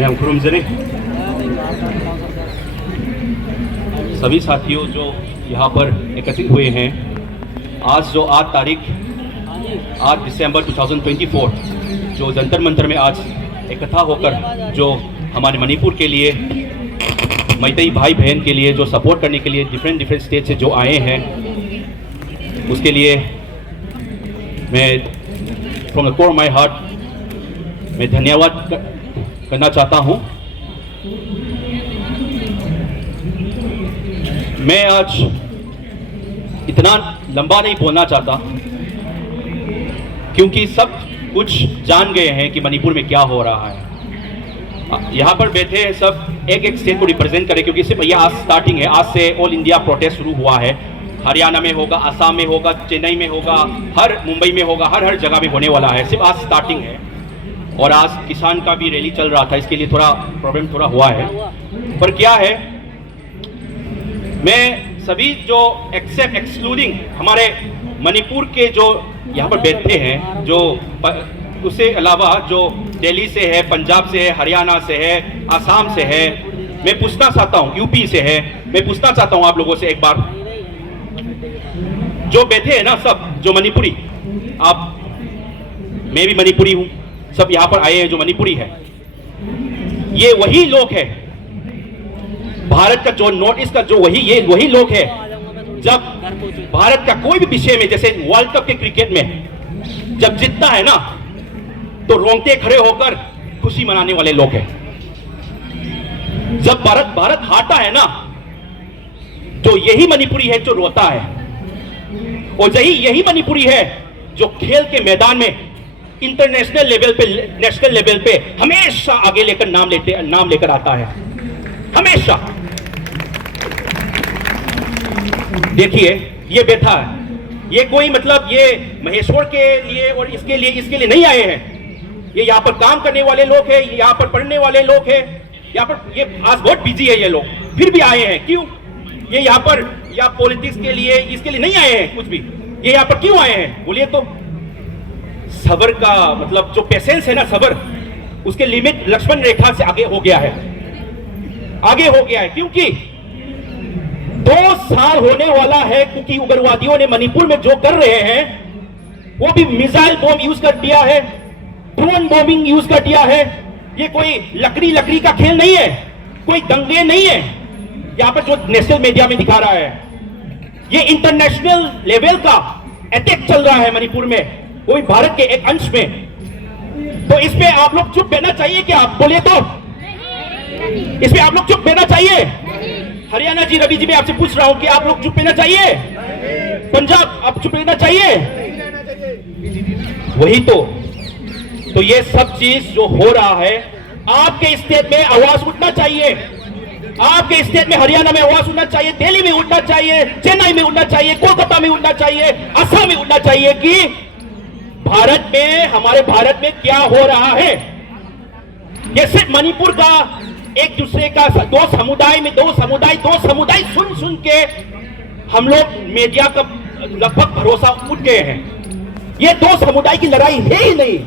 मैं खुरुमजरे सभी साथियों जो यहाँ पर एकत्रित हुए हैं, आज जो 8 दिसंबर 2024 जो जंतर मंतर में आज इकट्ठा होकर जो हमारे मणिपुर के लिए मैतेई भाई बहन के लिए जो सपोर्ट करने के लिए डिफरेंट स्टेट से जो आए हैं, उसके लिए मैं from the core my heart मैं धन्यवाद करना चाहता हूँ। मैं आज इतना लंबा नहीं बोलना चाहता क्योंकि सब कुछ जान गए हैं कि मणिपुर में क्या हो रहा है। यहाँ पर बैठे हैं सब एक स्टेट को रिप्रेजेंट करें, क्योंकि सिर्फ ये आज स्टार्टिंग है। आज से ऑल इंडिया प्रोटेस्ट शुरू हुआ है। हरियाणा में होगा, असम में होगा, चेन्नई में होगा, हर मुंबई में होगा, हर जगह में होने वाला है। सिर्फ आज स्टार्टिंग है। और आज किसान का भी रैली चल रहा था, इसके लिए थोड़ा प्रॉब्लम थोड़ा हुआ है। पर क्या है, मैं सभी जो एक्सक्लूडिंग हमारे मणिपुर के जो यहाँ पर बैठते हैं, जो उससे अलावा जो दिल्ली से है, पंजाब से है, हरियाणा से है, आसाम से है, मैं पूछना चाहता हूँ, यूपी से है, मैं पूछना चाहता हूँ आप लोगों से एक बार, जो बैठे हैं ना सब जो मणिपुरी, आप, मैं भी मणिपुरी हूँ, सब यहाँ पर आए हैं जो मणिपुरी है, ये वही लोग हैं भारत का जो नॉर्थ ईस्ट का जो वही लोग हैं जब भारत का कोई भी विषय में, जैसे वर्ल्ड कप के क्रिकेट में जब जीतता है ना तो रोंगटे खड़े होकर खुशी मनाने वाले लोग हैं। जब भारत हारता है ना तो यही मणिपुरी है जो रोता है, और यही मणिपुरी है जो खेल के मैदान में इंटरनेशनल लेवल पे, नेशनल लेवल पे हमेशा आगे लेकर नाम लेकर आता है, हमेशा। देखिए ये बैठा है, ये कोई मतलब ये महेश्वर के लिए और इसके लिए नहीं आए हैं। ये यहाँ पर काम करने वाले लोग हैं, यहाँ पर पढ़ने वाले लोग हैं, यहाँ पर ये आज बहुत बिजी है ये लोग, फिर भी आए हैं। क्यों? ये यहाँ पर या पॉलिटिक्स के लिए, इसके लिए नहीं आए हैं कुछ भी। ये यहाँ पर क्यों आए हैं बोलिए तो? सबर का मतलब जो पेशेंस है ना, सबर, उसके लिमिट लक्ष्मण रेखा से आगे हो गया है, आगे हो गया है। क्योंकि 2 साल होने वाला है क्योंकि उग्रवादियों ने मणिपुर में जो कर रहे हैं, वो भी मिसाइल बॉम्ब यूज कर दिया है, ड्रोन बॉम्बिंग यूज कर दिया है। ये कोई लकड़ी का खेल नहीं है, कोई दंगे नहीं है। यहां पर जो नेशनल मीडिया में दिखा रहा है, ये इंटरनेशनल लेवल का अटैक चल रहा है मणिपुर में, वो भी भारत के एक अंश में। तो इसमें आप लोग चुप रहना चाहिए क्या? आप बोलिए तो, इसमें आप लोग चुप रहना चाहिए? हरियाणा जी, रवि जी, मैं आपसे पूछ रहा हूं कि आप लोग चुप रहना चाहिए? पंजाब, आप चुप रहना चाहिए? वही तो ये सब चीज जो हो रहा है, आपके स्टेट में आवाज उठना चाहिए, आपके स्टेट में हरियाणा में आवाज उठना चाहिए, दिल्ली में उठना चाहिए, चेन्नई में उठना चाहिए, कोलकाता में उठना चाहिए, असम में उठना चाहिए कि भारत में, हमारे भारत में क्या हो रहा है। ये सिर्फ मणिपुर का एक दूसरे का दो समुदाय सुन के हम लोग मीडिया का लगभग भरोसा उठ गए हैं। ये 2 समुदाय की लड़ाई है ही नहीं।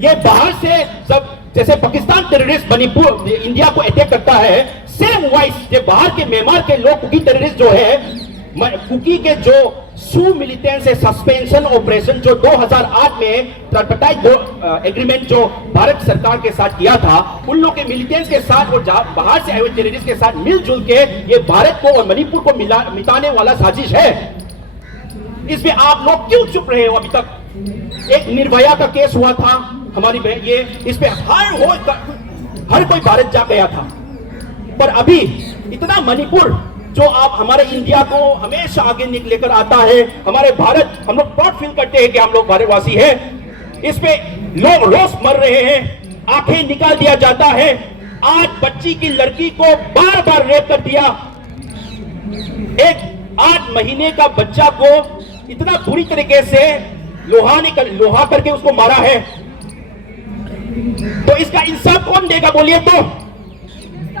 ये बाहर से सब, जैसे पाकिस्तान टेररिस्ट मणिपुर इंडिया को अटैक करता है, सेम वाइस ये बाहर के म्यांमार के लोग कुकी टेररिस्ट जो है, कुकी के जो सू मिलिटेंट से सस्पेंशन ऑपरेशन जो 2008 में ट्राइपार्टाइट एग्रीमेंट जो भारत सरकार के साथ किया था, उन लोग के मिलिटेंट्स के साथ और बाहर से आए हुए टेररिस्ट के साथ मिलजुल के ये भारत को और मणिपुर को मिटाने वाला साजिश है। इसमें आप लोग क्यों चुप रहे हो अभी तक? एक निर्भया का केस हुआ था हमारी ये, इस पे हर कोई भारत जा गया था। पर अभी इतना मणिपुर जो आप हमारे इंडिया को हमेशा आगे लेकर आता है, हमारे भारत, हम लोग प्राउड फील करते हैं कि हम लोग भारतवासी हैं। इस पे लोग रोज मर रहे हैं, आंखें निकाल दिया जाता है। आज बच्ची की लड़की को बार रेप कर दिया, एक 8 महीने का बच्चा को इतना बुरी तरीके से लोहा करके उसको मारा है। तो इसका इंसाफ कौन देगा बोलिए तो?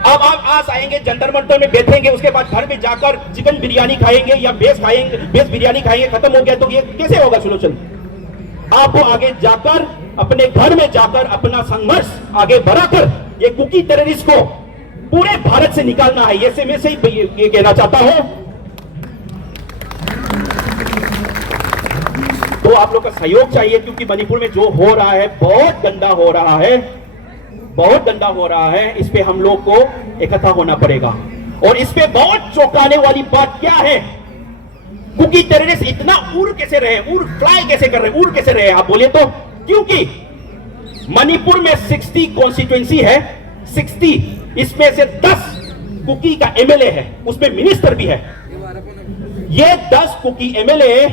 अब आप आज आएंगे, जंतर मंतर में बैठेंगे, उसके बाद घर में जाकर चिकन बिरयानी खाएंगे या बेस बिरयानी खाएंगे, खत्म हो गया, तो ये कैसे होगा सोल्यूशन? आपको आगे जाकर अपने घर में जाकर अपना संघर्ष आगे बढ़ाकर ये कुकी टेररिस्ट को पूरे भारत से निकालना है, ये से मैं से ये कहना चाहता हूं। तो आप लोग का सहयोग चाहिए, क्योंकि मणिपुर में जो हो रहा है बहुत गंदा हो रहा है, बहुत गंदा हो रहा है। इस पे हम लोग को इकट्ठा होना पड़ेगा। और इस पे बहुत चौंकाने वाली बात क्या है, कुकी टेररिस्ट इतना उड़ कैसे रहे, उड़ फ्लाई कैसे कर रहे, उड़ कैसे रहे आप बोलिए तो? क्योंकि मणिपुर में 60 कॉन्स्टिट्यूएंसी है, 60, इसमें से 10 कुकी का एमएलए है, उसमें मिनिस्टर भी है। ये 10 कुकी एमएलए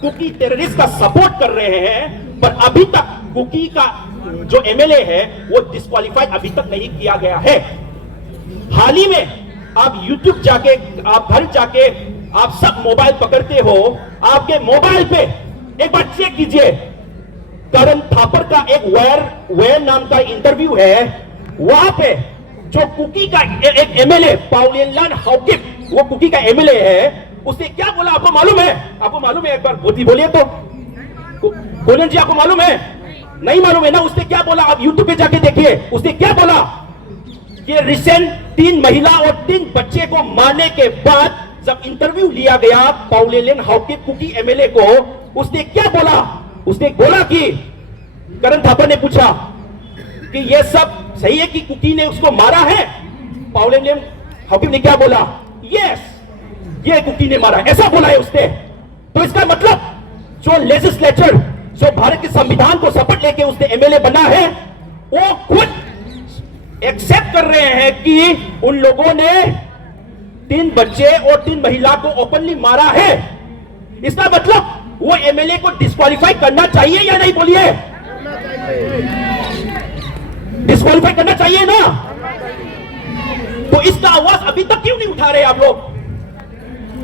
कुकी टेररिस्ट का सपोर्ट कर रहे हैं, पर अभी तक कुकी का जो एमएलए है वो डिस्क्वालीफाइड अभी तक नहीं किया गया है। हाल ही में आप YouTube जाके, आप घर जाके, आप सब मोबाइल पकड़ते हो, आपके मोबाइल पे एक बार चेक कीजिए, करण थापर का एक वेयर नाम का इंटरव्यू है, वहां पे जो कुकी का एक एमएलए पाउलेलन हाउकिप, वो कुकी का एमएलए है, उसने क्या बोला आपको मालूम है? आपको मालूम है? एक बार बोलिए तो। कोलन जी आपको मालूम है? नहीं मालूम है ना? उसने क्या बोला? आप YouTube पे जाके देखिए, उसने क्या बोला कि रिसेंट 3 महिला और 3 बच्चे को मारने के बाद जब इंटरव्यू लिया गया पाउलेलन हाउकिप कुकी एमएलए को, उसने क्या बोला? उसने बोला कि करण थापर ने पूछा कि यह सब सही है कि कुकी ने उसको मारा है? पाउलेलन हाउकिप ने क्या बोला? यस, ये कुकी ने मारा, ऐसा बोला है उसने। तो इसका मतलब जो लेजिस्लेचर, जो भारत के संविधान को शपथ लेके उसने एमएलए बना है, वो खुद एक्सेप्ट कर रहे हैं कि उन लोगों ने 3 बच्चे और 3 महिला को ओपनली मारा है। इसका मतलब वो एमएलए को डिस्क्वालीफाई करना चाहिए या नहीं? बोलिए, डिस्क्वालीफाई करना चाहिए ना? तो इसका आवाज अभी तक क्यों नहीं उठा रहे आप लोग?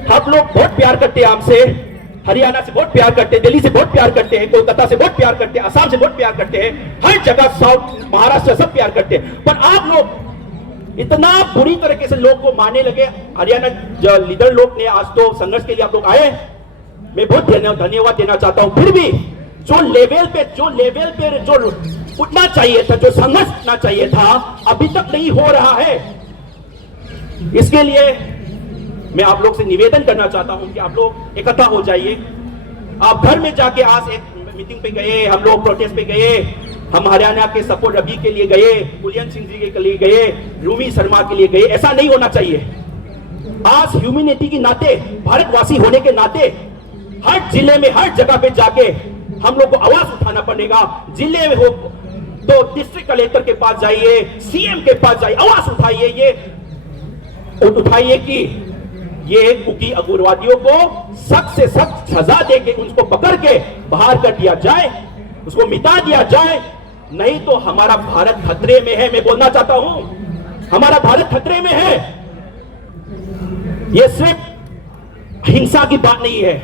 आप लोग बहुत प्यार करते हैं हमसे, हरियाणा से बहुत प्यार करते हैं, दिल्ली से बहुत प्यार करते हैं, कोलकाता से बहुत प्यार करते हैं, असम से बहुत प्यार करते हैं, हर जगह साउथ महाराष्ट्र सब प्यार करते हैं, पर आप लोग इतना बुरी तरीके से लोग को मारने लगे। हरियाणा जो लीडर लोग ने आज तो संघर्ष के लिए आप लोग आए, मैं बहुत धन्यवाद देना चाहता हूं। फिर भी जो लेवल पे जो उठना चाहिए था, जो संघर्ष उठना चाहिए था, अभी तक नहीं हो रहा है। इसके लिए मैं आप लोग से निवेदन करना चाहता हूं कि आप लोग इकट्ठा हो जाइए। आप घर में जाके, आज एक मीटिंग पे गए, हम लोग प्रोटेस्ट पे गए, हम हरियाणा के सपोर्ट रवि के लिए गए, कुलियन सिंह जी के लिए गए, रूमी शर्मा के लिए गए, ऐसा नहीं होना चाहिए। आज ह्यूमैनिटी के नाते, भारतवासी होने के नाते, हर जिले में, हर जगह पे जाके हम लोग को आवाज उठाना पड़ेगा। जिले में हो तो डिस्ट्रिक्ट कलेक्टर के पास जाइए, सीएम के पास जाइए, आवाज उठाइए, ये उठाइए कि ये कुकी उग्रवादियों को सख्त से सख्त सजा देके उनको पकड़ के बाहर कर दिया जाए, उसको मिटा दिया जाए। नहीं तो हमारा भारत खतरे में है। मैं बोलना चाहता हूं, हमारा भारत खतरे में है। ये सिर्फ हिंसा की बात नहीं है,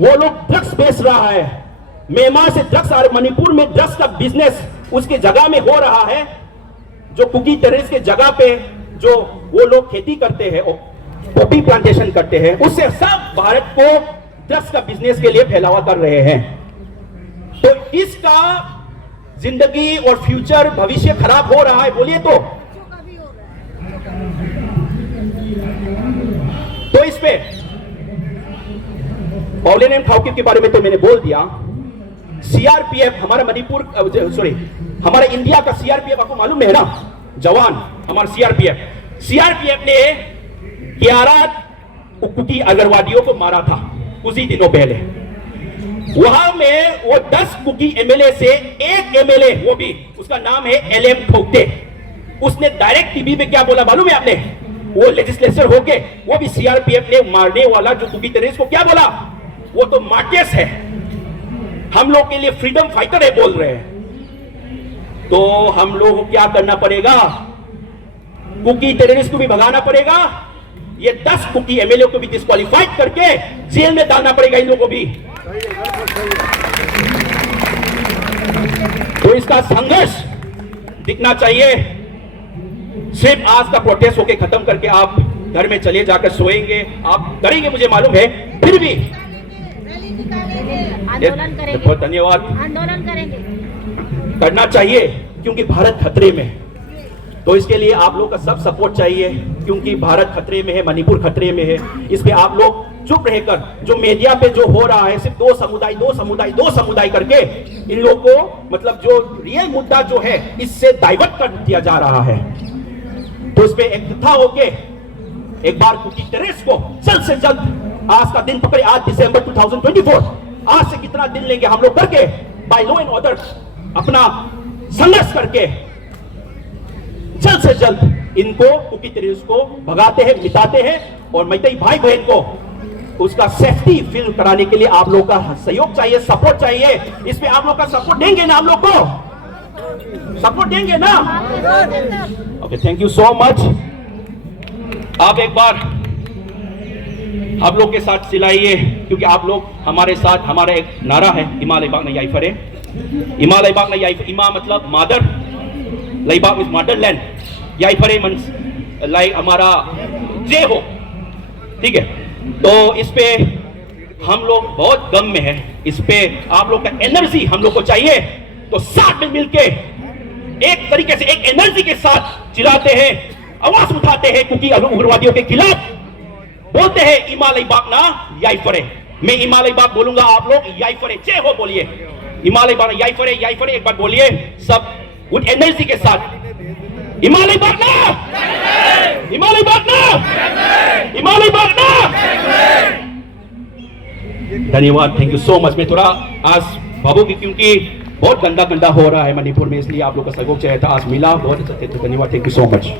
वो लोग ड्रग्स बेच रहा है, म्यांमार से ड्रग्स आ रहे, मणिपुर में ड्रग्स का बिजनेस उसके जगह में हो रहा है। जो कुकी टेररिस्ट के जगह पे जो वो लोग खेती करते हैं, पॉपी प्लांटेशन करते हैं, उससे सब भारत को ड्रग्स का बिजनेस के लिए फैलावा कर रहे हैं। तो इसका जिंदगी और फ्यूचर, भविष्य खराब हो रहा है। बोलिए तो इस पे पाउलेलन हाउकिप के बारे में तो मैंने बोल दिया। सीआरपीएफ, हमारा मणिपुर, हमारा इंडिया का सीआरपीएफ आपको मालूम है ना, जवान, हमारा सीआरपीएफ ने 11 कुकी उग्रवादियों को मारा था कुछ ही दिनों पहले। वहां में वो 10 कुकी एमएलए से एक एमएलए, वो भी उसका नाम है एलएम ठोकते, उसने डायरेक्ट टीवी में क्या बोला मालूम है आपने? वो लेजिस्लेचर होके वो भी सीआरपीएफ ने मारने वाला जो कुकी टेररिस्ट को क्या बोला? वो तो मार्टियस है, हम लोग के लिए फ्रीडम फाइटर है बोल रहे हैं। तो हम लोग को क्या करना पड़ेगा? कुकी टेररिस्ट को भी भगाना पड़ेगा, ये 10 कुकी एमएलए को भी डिस्क्वालीफाइड करके जेल में डालना पड़ेगा इन लोगों को भी। तो इसका संघर्ष दिखना चाहिए। सिर्फ आज का प्रोटेस्ट होके खत्म करके आप घर में चले जाकर सोएंगे, आप करेंगे मुझे मालूम है, फिर भी आंदोलन करेंगे। बहुत धन्यवाद। आंदोलन करेंगे, करना चाहिए, क्योंकि भारत खतरे में। तो इसके लिए आप लोग का सब सपोर्ट चाहिए, क्योंकि भारत खतरे में है, मणिपुर खतरे में है। इस पे आप लोग चुप रहकर, जो मीडिया पे जो हो रहा है सिर्फ दो समुदाय करके इन लोग को मतलब जो रियल मुद्दा जो है इससे डाइवर्ट कर दिया जा रहा है। तो इस पे इकट्ठा होके एक बार कुकी टेररिस्ट को जल्द से जल्द, आज का दिन पकड़े, आज दिसंबर 2024, आज से कितना दिन लेंगे हम लोग करके बाय लॉ एंड ऑर्डर अपना संघर्ष करके जल्द से जल्द इनको कुकी टेररिस्ट को भगाते हैं, मिटाते हैं। और मैतेई भाई बहन को उसका सेफ्टी फील कराने के लिए आप लोग का सहयोग चाहिए, सपोर्ट चाहिए। इस पे आप लोग का सपोर्ट देंगे ना? हम लोग को सपोर्ट देंगे ना? Okay, thank you so much. आप एक बार हम लोग के साथ चिल्लाइए, क्योंकि आप लोग हमारे साथ, हमारा एक नारा है, इमा लैबाक ना याइफरे। इमा लैबाक ना याइफरे, इमा मतलब मदर, लैबाक इज मदरलैंड, याइफरे मींस लाइक हमारा जय हो, ठीक है। तो इस पे हम लोग बहुत गम में है, इस पे आप लोग का एनर्जी हम लोग को चाहिए। तो साथ में मिलके एक तरीके से एक एनर्जी के साथ चिल्लाते हैं, आवाज उठाते हैं, क्योंकि उग्रवादियों के खिलाफ बोलते हैं इमा लैबाक ना याइफरे। मैं इमा लैबाक बोलूंगा, आप लोग याइफरे जय हो बोलिए। इमा लैबाक ना याइफरे, याइफरे एक बार बोलिए सब उस एनर्जी के साथ। इमा लैबाक ना, इमा लैबाक ना, इमा लैबाक ना। धन्यवाद, थैंक यू सो मच। मैं थोड़ा आज भावुक, क्योंकि बहुत गंदा हो रहा है मणिपुर में, इसलिए आप लोग का सहयोग चाहिए था, आज मिला, बहुत अच्छा। धन्यवाद, थैंक यू सो मच।